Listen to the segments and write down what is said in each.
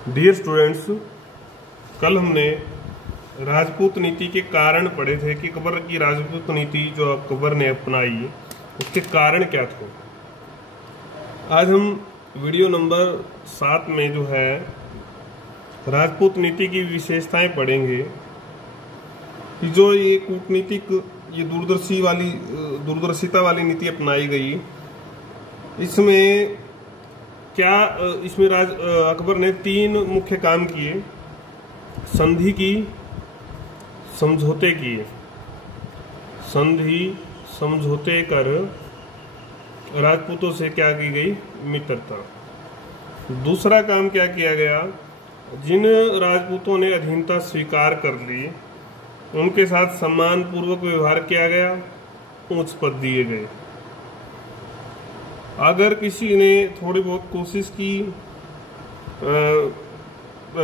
Dear students, कल हमने राजपूत नीति के कारण पढ़े थे कि अकबर की राजपूत नीति जो अकबर ने अपनाई उसके कारण क्या थे। आज हम वीडियो नंबर 7 में जो है राजपूत नीति की विशेषताएं पढ़ेंगे कि जो ये कूटनीतिक ये दूरदर्शिता वाली नीति अपनाई गई, इसमें क्या अकबर ने 3 मुख्य काम किए। संधि की, समझौते किए, संधि समझौते कर राजपूतों से क्या की गई, मित्रता। दूसरा काम क्या किया गया, जिन राजपूतों ने अधीनता स्वीकार कर ली उनके साथ सम्मान पूर्वक व्यवहार किया गया, उच्च पद दिए गए। अगर किसी ने थोड़ी बहुत कोशिश की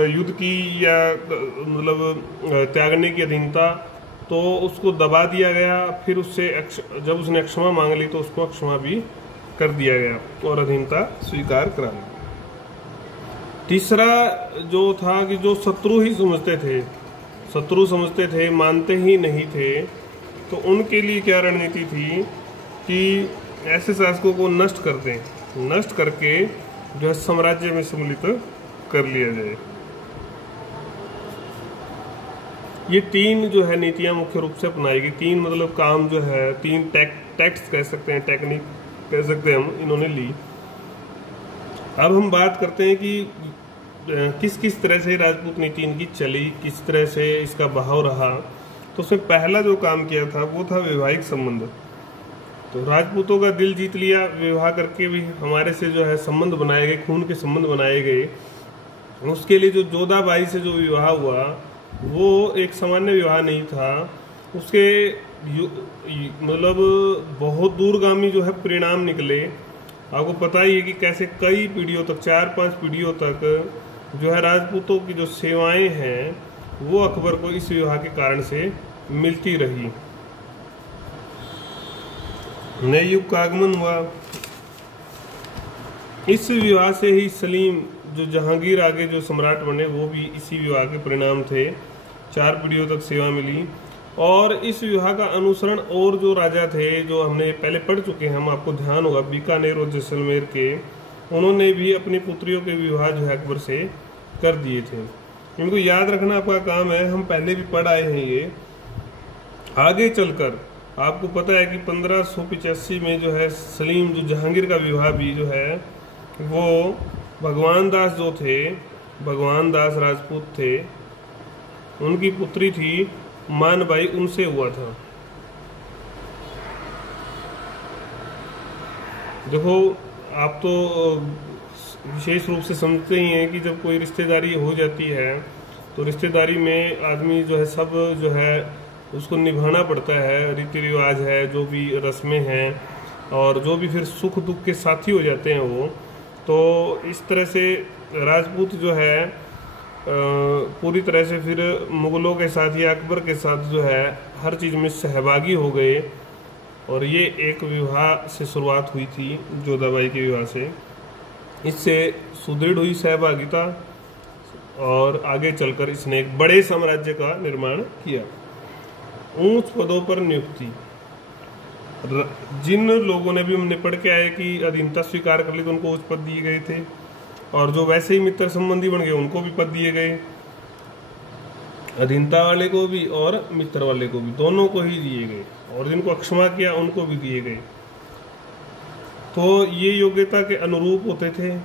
युद्ध की या मतलब त्यागने की अधीनता, तो उसको दबा दिया गया। फिर उससे जब उसने क्षमा मांग ली तो उसको क्षमा भी कर दिया गया और अधीनता स्वीकार करा ली। तीसरा जो था कि जो शत्रु ही समझते थे, मानते ही नहीं थे, तो उनके लिए क्या रणनीति थी कि ऐसे शासकों को नष्ट कर दें, नष्ट करके जो है साम्राज्य में सम्मिलित कर लिया जाए। ये 3 जो है नीतियां मुख्य रूप से अपनाई गई। 3 मतलब काम जो है, 3 टैक्ट्स कह सकते हैं, टेक्निक कह सकते हैं हम, इन्होंने ली। अब हम बात करते हैं कि किस किस तरह से राजपूत नीति इनकी चली, किस तरह से इसका बहाव रहा। तो उसमें पहला जो काम किया था वो था वैवाहिक संबंध। तो राजपूतों का दिल जीत लिया, विवाह करके भी हमारे से जो है संबंध बनाए गए, खून के संबंध बनाए गए। उसके लिए जो जोधाबाई से जो विवाह हुआ वो एक सामान्य विवाह नहीं था, उसके मतलब बहुत दूरगामी जो है परिणाम निकले। आपको पता ही है कि कैसे कई पीढ़ियों तक, 4-5 पीढ़ियों तक जो है राजपूतों की जो सेवाएं हैं वो अकबर को इस विवाह के कारण से मिलती रही। नए युग का आगमन हुआ। इस विवाह से ही सलीम जो जहांगीर आगे जो सम्राट बने वो भी इसी विवाह के परिणाम थे। 4 पीढ़ियों तक सेवा मिली। और इस विवाह का अनुसरण और जो राजा थे जो हमने पहले पढ़ चुके हैं, हम आपको ध्यान होगा, बीकानेर और जैसलमेर के, उन्होंने भी अपनी पुत्रियों के विवाह जो है अकबर से कर दिए थे। इनको याद रखना आपका काम है, हम पहले भी पढ़ आए हैं। ये आगे चलकर आपको पता है कि 1585 में जो है सलीम जो जहांगीर का विवाह भी जो है वो भगवान दास जो थे, भगवान दास राजपूत थे, उनकी पुत्री थी मानबाई, उनसे हुआ था। देखो, आप तो विशेष रूप से समझते ही हैं कि जब कोई रिश्तेदारी हो जाती है तो रिश्तेदारी में आदमी जो है सब जो है उसको निभाना पड़ता है। रीति रिवाज है, जो भी रस्में हैं, और जो भी फिर सुख दुख के साथी हो जाते हैं वो। तो इस तरह से राजपूत जो है पूरी तरह से फिर मुगलों के साथ या अकबर के साथ जो है हर चीज़ में सहभागी हो गए। और ये एक विवाह से शुरुआत हुई थी, जोधाबाई के विवाह से। इससे सुदृढ़ हुई सहभागिता और आगे चलकर इसने एक बड़े साम्राज्य का निर्माण किया। ऊंच पदों पर नियुक्ति। जिन लोगों ने भी हमने पढ़ के आए कि अधीनता स्वीकार कर ली तो उनको उच्च पद दिए गए थे, और जो वैसे ही मित्र संबंधी बन गए उनको भी पद दिए गए। अधीनता वाले को भी और मित्र वाले को भी, दोनों को ही दिए गए। और जिनको अक्षमा किया उनको भी दिए गए। तो ये योग्यता के अनुरूप होते थे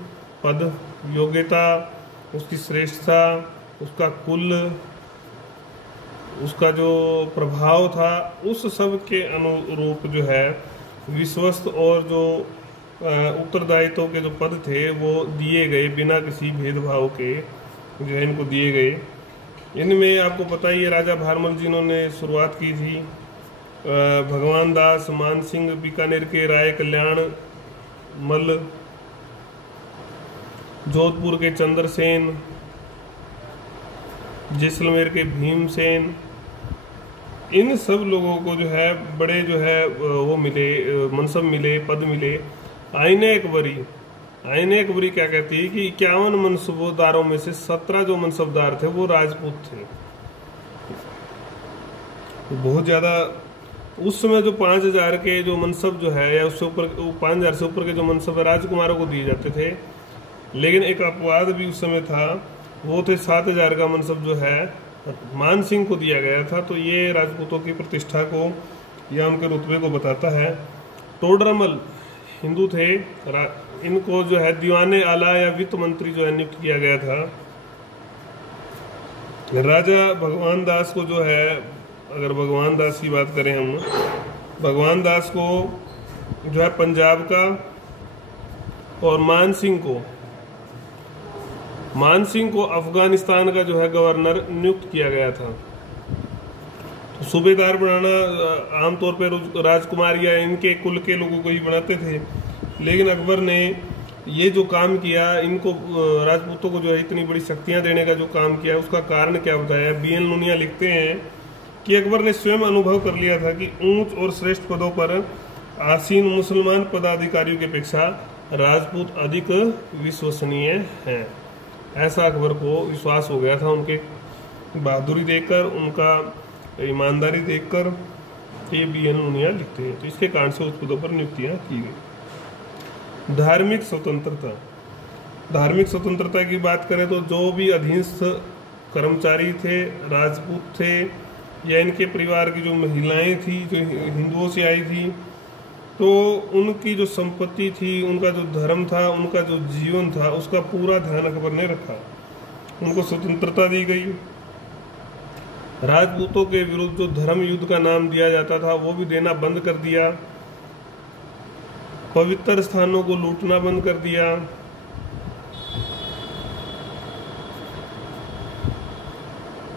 पद। योग्यता, उसकी श्रेष्ठता, उसका कुल, उसका जो प्रभाव था, उस सब के अनुरूप जो है विश्वस्त और जो उत्तरदायित्व के जो पद थे वो दिए गए, बिना किसी भेदभाव के जो है इनको दिए गए। इनमें आपको पता ही है राजा भारमल जिन्होंने शुरुआत की थी, भगवान दास, मान सिंह बीकानेर के, राय कल्याण मल, जोधपुर के चंद्रसेन, जैसलमेर के भीमसेन, इन सब लोगों को जो है बड़े जो है वो मिले, मनसब मिले, पद मिले। आईने अकबरी आईने अकबरी क्या कहती है कि 51 मनसबदारों में से 17 जो मनसबदार थे वो राजपूत थे। बहुत ज्यादा उस समय जो 5000 के जो मनसब जो है या उससे ऊपर 5000 से ऊपर के जो मनसब राजकुमारों को दिए जाते थे, लेकिन एक अपवाद भी उस समय था, वो थे 7000 का मनसब जो है मान सिंह को दिया गया था। तो ये राजपूतों की प्रतिष्ठा को या उनके रुतबे को बताता है। टोडरमल हिंदू थे, इनको जो है दीवाने आला या वित्त मंत्री जो है नियुक्त किया गया था। राजा भगवान दास को जो है, अगर भगवान दास की बात करें हम, भगवान दास को जो है पंजाब का और मान सिंह को अफगानिस्तान का जो है गवर्नर नियुक्त किया गया था। तो सूबेदार बनाना आमतौर पर राजकुमार या इनके कुल के लोगों को ही बनाते थे, लेकिन अकबर ने ये जो काम किया, इनको राजपूतों को जो है इतनी बड़ी शक्तियां देने का जो काम किया, उसका कारण क्या बताया। BN लुनिया लिखते हैं कि अकबर ने स्वयं अनुभव कर लिया था कि ऊंच और श्रेष्ठ पदों पर आसीन मुसलमान पदाधिकारियों की अपेक्षा राजपूत अधिक विश्वसनीय हैं। ऐसा अकबर को विश्वास हो गया था उनके बहादुरी देखकर, उनका ईमानदारी देखकर। ये BN लुनिया लिखते हैं। तो इसके कारण से उस पदों पर नियुक्तियां की गई। धार्मिक स्वतंत्रता की बात करें तो जो भी अधीनस्थ कर्मचारी थे, राजपूत थे, या इनके परिवार की जो महिलाएं थी जो हिंदुओं से आई थी, तो उनकी जो संपत्ति थी, उनका जो धर्म था, उनका जो जीवन था, उसका पूरा ध्यान अकबर ने रखा। उनको स्वतंत्रता दी गई। राजपूतों के विरुद्ध जो धर्म युद्ध का नाम दिया जाता था वो भी देना बंद कर दिया। पवित्र स्थानों को लूटना बंद कर दिया।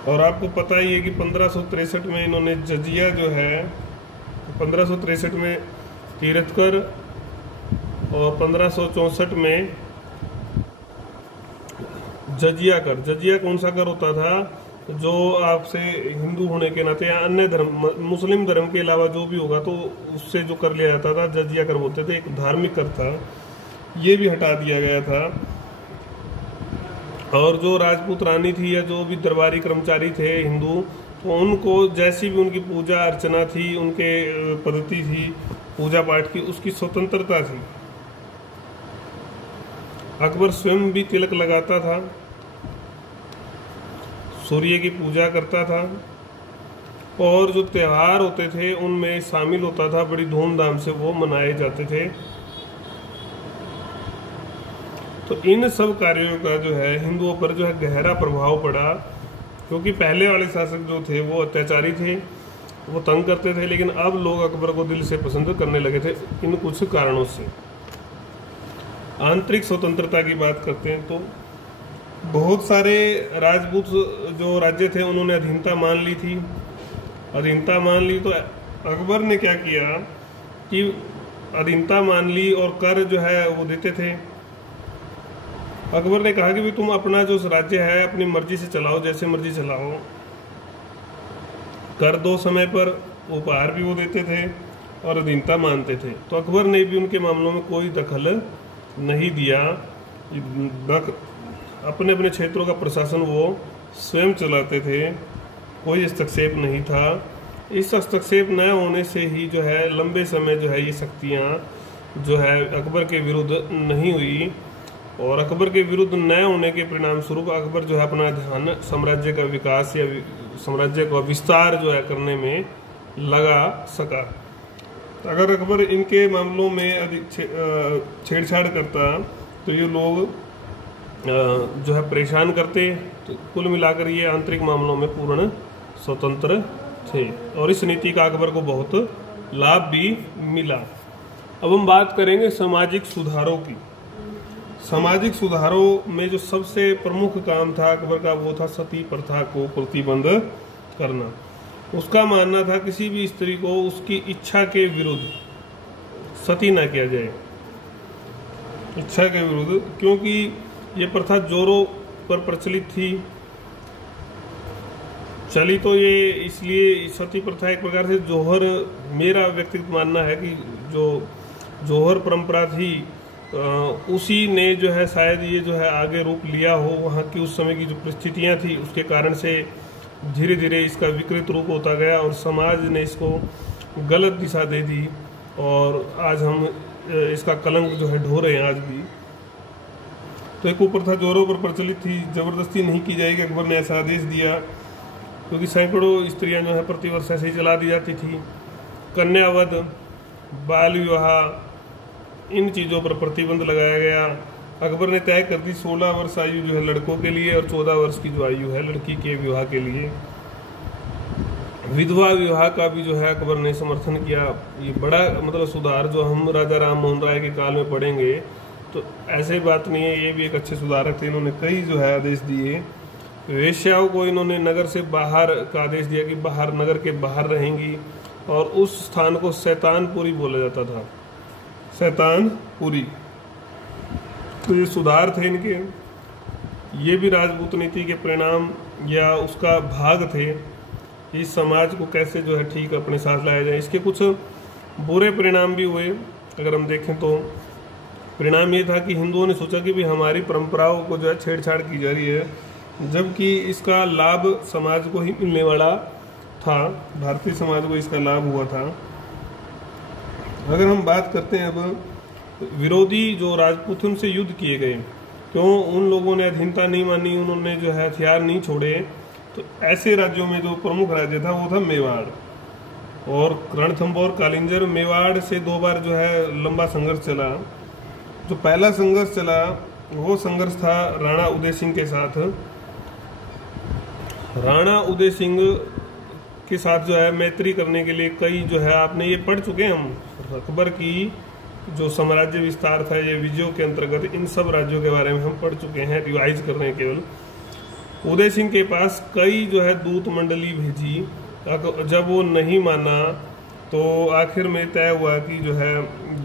और आपको पता ही है कि 1563 में इन्होंने जजिया जो है, 1563 में कीरतकर और 1564 में जजिया कौन सा कर होता था, जो आपसे हिंदू होने के नाते या अन्य धर्म, मुस्लिम धर्म के अलावा जो भी होगा तो उससे जो कर लिया जाता था जजिया कर बोलते थे, एक धार्मिक कर था, ये भी हटा दिया गया था। और जो राजपूत रानी थी या जो भी दरबारी कर्मचारी थे हिंदू, तो उनको जैसी भी उनकी पूजा अर्चना थी, उनके पद्धति थी पूजा पाठ की, उसकी स्वतंत्रता थी। अकबर स्वयं भी तिलक लगाता था, सूर्य की पूजा करता था, और जो त्योहार होते थे उनमें शामिल होता था, बड़ी धूमधाम से वो मनाए जाते थे। तो इन सब कार्यों का जो है हिंदुओं पर जो है गहरा प्रभाव पड़ा, क्योंकि पहले वाले शासक जो थे वो अत्याचारी थे, वो तंग करते थे, लेकिन अब लोग अकबर को दिल से पसंद करने लगे थे इन कुछ कारणों से। आंतरिक स्वतंत्रता की बात करते हैं तो बहुत सारे राजपूत जो राज्य थे उन्होंने अधीनता मान ली थी। अधीनता मान ली तो अकबर ने क्या किया कि अधीनता मान ली और कर जो है वो देते थे। अकबर ने कहा कि भी तुम अपना जो राज्य है अपनी मर्जी से चलाओ, जैसे मर्जी चलाओ, कर दो समय पर, उपहार भी वो देते थे और अधीनता मानते थे। तो अकबर ने भी उनके मामलों में कोई दखल नहीं दिया। अपने अपने क्षेत्रों का प्रशासन वो स्वयं चलाते थे, कोई हस्तक्षेप नहीं था। इस हस्तक्षेप न होने से ही जो है लंबे समय जो है ये शक्तियाँ जो है अकबर के विरुद्ध नहीं हुई, और अकबर के विरुद्ध न होने के परिणाम स्वरूप अकबर जो है अपना ध्यान साम्राज्य का विकास या साम्राज्य का विस्तार जो है करने में लगा सका। अगर अकबर इनके मामलों में अधिक छेड़छाड़ करता तो ये लोग जो है परेशान करते। तो कुल मिलाकर ये आंतरिक मामलों में पूर्ण स्वतंत्र थे, और इस नीति का अकबर को बहुत लाभ भी मिला। अब हम बात करेंगे सामाजिक सुधारों की। सामाजिक सुधारों में जो सबसे प्रमुख काम था अकबर का वो था सती प्रथा को प्रतिबंध करना। उसका मानना था किसी भी स्त्री को उसकी इच्छा के विरुद्ध सती ना किया जाए, इच्छा के विरुद्ध, क्योंकि ये प्रथा जोरों पर प्रचलित थी। चली तो ये इसलिए सती प्रथा एक प्रकार से जौहर, मेरा व्यक्तिगत मानना है कि जो जौहर परंपरा थी उसी ने जो है शायद ये जो है आगे रूप लिया हो। वहाँ की उस समय की जो परिस्थितियाँ थी उसके कारण से धीरे धीरे इसका विकृत रूप होता गया और समाज ने इसको गलत दिशा दे दी और आज हम इसका कलंक जो है ढो रहे हैं आज भी। तो एक ऊपर था जोरों पर प्रचलित थी, जबरदस्ती नहीं की जाएगी, अकबर ने ऐसा आदेश दिया, क्योंकि सैकड़ों स्त्रियां जो है प्रतिवर्ष ऐसे ही जला दी जाती थी। कन्यावध, बाल विवाह, इन चीज़ों पर प्रतिबंध लगाया गया। अकबर ने तय कर दी 16 वर्ष आयु जो है लड़कों के लिए और 14 वर्ष की जो आयु है लड़की के विवाह के लिए। विधवा विवाह का भी जो है अकबर ने समर्थन किया। ये बड़ा मतलब सुधार जो हम राजा राम मोहन राय के काल में पढ़ेंगे तो ऐसे बात नहीं है, ये भी एक अच्छे सुधारक थे। इन्होंने कई जो है आदेश दिए। वेश्याओं को इन्होंने नगर से बाहर का आदेश दिया कि बाहर, नगर के बाहर रहेंगी और उस स्थान को शैतानपुरी बोला जाता था, शैतानपुरी। तो ये सुधार थे इनके, ये भी राजपूत नीति के परिणाम या उसका भाग थे। इस समाज को कैसे जो है ठीक अपने साथ लाया जाए। इसके कुछ बुरे परिणाम भी हुए। अगर हम देखें तो परिणाम ये था कि हिंदुओं ने सोचा कि भी हमारी परंपराओं को जो है छेड़छाड़ की जा रही है, जबकि इसका लाभ समाज को ही मिलने वाला था, भारतीय समाज को इसका लाभ हुआ था। अगर हम बात करते हैं अब विरोधी जो राजपूत उनसे युद्ध किए गए, क्यों उन लोगों ने अधीनता नहीं मानी, उन्होंने जो है हथियार नहीं छोड़े। तो ऐसे राज्यों में जो प्रमुख राज्य था वो था मेवाड़ और रणथंभौर, कालिंजर। मेवाड़ से 2 बार जो है लंबा संघर्ष चला। जो पहला संघर्ष चला वो संघर्ष था राणा उदय सिंह के साथ। राणा उदय सिंह के साथ जो है मैत्री करने के लिए कई जो है, आपने ये पढ़ चुके हैं हम, अकबर की जो साम्राज्य विस्तार था ये विजयों के अंतर्गत, इन सब राज्यों के बारे में हम पढ़ चुके हैं, रिवाइज कर रहे हैं केवल। उदय सिंह के पास कई जो है दूत मंडली भेजी। जब वो नहीं माना तो आखिर में तय हुआ कि जो है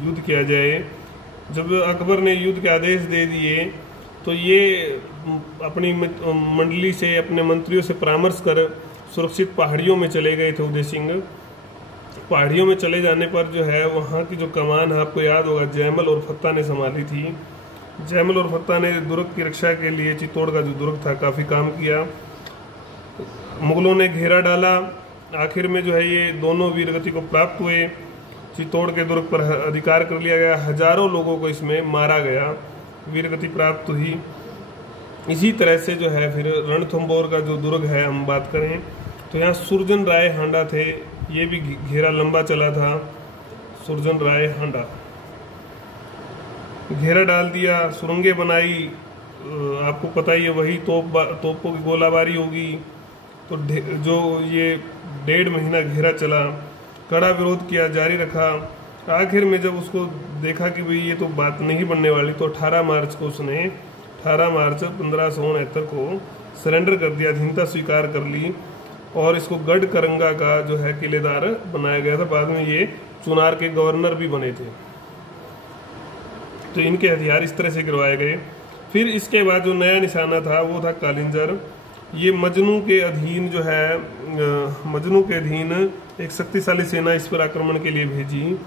युद्ध किया जाए। जब अकबर ने युद्ध के आदेश दे दिए तो ये अपनी मंडली से, अपने मंत्रियों से परामर्श कर सुरक्षित पहाड़ियों में चले गए थे उदय सिंह। पहाड़ियों में चले जाने पर जो है वहाँ की जो कमान है, आपको याद होगा, जयमल और फत्ता ने संभाली थी। जयमल और फत्ता ने दुर्ग की रक्षा के लिए चित्तौड़ का जो दुर्ग था काफ़ी काम किया। मुगलों ने घेरा डाला, आखिर में जो है ये दोनों वीरगति को प्राप्त हुए। चित्तौड़ के दुर्ग पर अधिकार कर लिया गया, हजारों लोगों को इसमें मारा गया, वीरगति प्राप्त हुई। इसी तरह से जो है फिर रणथंभौर का जो दुर्ग है हम बात करें तो यहाँ सुरजन राय हांडा थे, ये भी घेरा लंबा चला था। सुरजन राय हांडा घेरा डाल दिया, सुरंगें बनाई, आपको पता ही है वही तोपों की गोलाबारी होगी। तो जो ये 1.5 महीना घेरा चला, कड़ा विरोध किया, जारी रखा। आखिर में जब उसको देखा कि भाई ये तो बात नहीं बनने वाली, तो 18 मार्च को उसने 18 मार्च 1569 को सरेंडर कर दिया, अधीनता स्वीकार कर ली और इसको गढ़ करंगा का जो है किलेदार बनाया गया था। बाद में ये चुनार के गवर्नर भी बने थे। तो इनके हथियार इस तरह से गिरवाए गए। फिर इसके बाद जो नया निशाना था वो था कालिंजर। ये मजनू के अधीन जो है, मजनू के अधीन एक शक्तिशाली सेना इस पर आक्रमण के लिए भेजी।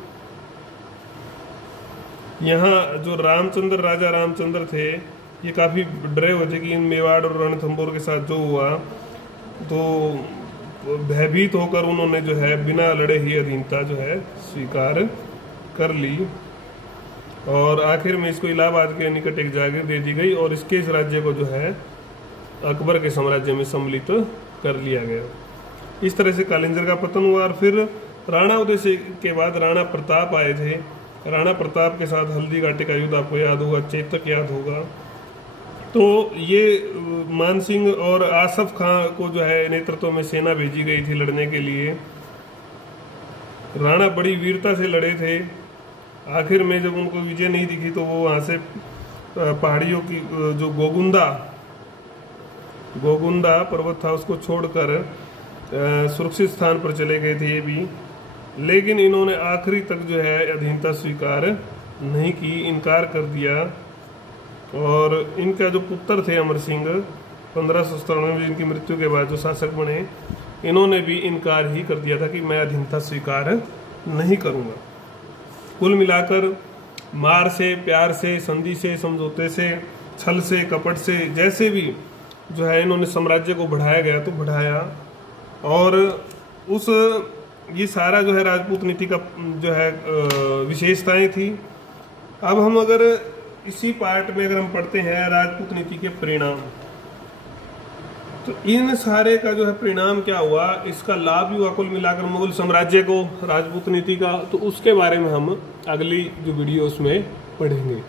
यहाँ जो रामचंद्र, राजा रामचंद्र थे, ये काफ़ी डरे हुए थे कि इन मेवाड़ और रणथंभौर के साथ जो हुआ, तो भयभीत होकर उन्होंने जो है बिना लड़े ही अधीनता जो है स्वीकार कर ली और आखिर में इसको इलाहाबाद के निकट एक जागीर दे दी गई और इसके इस राज्य को जो है अकबर के साम्राज्य में सम्मिलित कर लिया गया। इस तरह से कालिंजर का पतन हुआ। और फिर राणा उदय सिंह के बाद राणा प्रताप आए थे। राणा प्रताप के साथ हल्दी घाटी का युद्ध आपको याद होगा, चेतक याद होगा। तो ये मानसिंह और आसफ खां को जो है नेतृत्व में सेना भेजी गई थी लड़ने के लिए। राणा बड़ी वीरता से लड़े थे। आखिर में जब उनको विजय नहीं दिखी तो वो वहाँ से पहाड़ियों की जो गोगुंदा पर्वत था उसको छोड़कर सुरक्षित स्थान पर चले गए थे ये भी। लेकिन इन्होंने आखिरी तक जो है अधीनता स्वीकार नहीं की, इनकार कर दिया। और इनका जो पुत्र थे अमर सिंह, 1597 में इनकी मृत्यु के बाद जो शासक बने, इन्होंने भी इनकार ही कर दिया था कि मैं अधीनता स्वीकार नहीं करूँगा। कुल मिलाकर मार से, प्यार से, संधि से, समझौते से, छल से, कपट से, जैसे भी जो है इन्होंने साम्राज्य को बढ़ाया गया तो बढ़ाया। और उस ये सारा जो है राजपूत नीति का जो है विशेषताएं थी। अब हम अगर इसी पार्ट में अगर हम पढ़ते हैं राजपूत नीति के परिणाम, तो इन सारे का जो है परिणाम क्या हुआ, इसका लाभ भी हुआ कुल मिलाकर मुगल साम्राज्य को राजपूत नीति का, तो उसके बारे में हम अगली जो वीडियोस में पढ़ेंगे।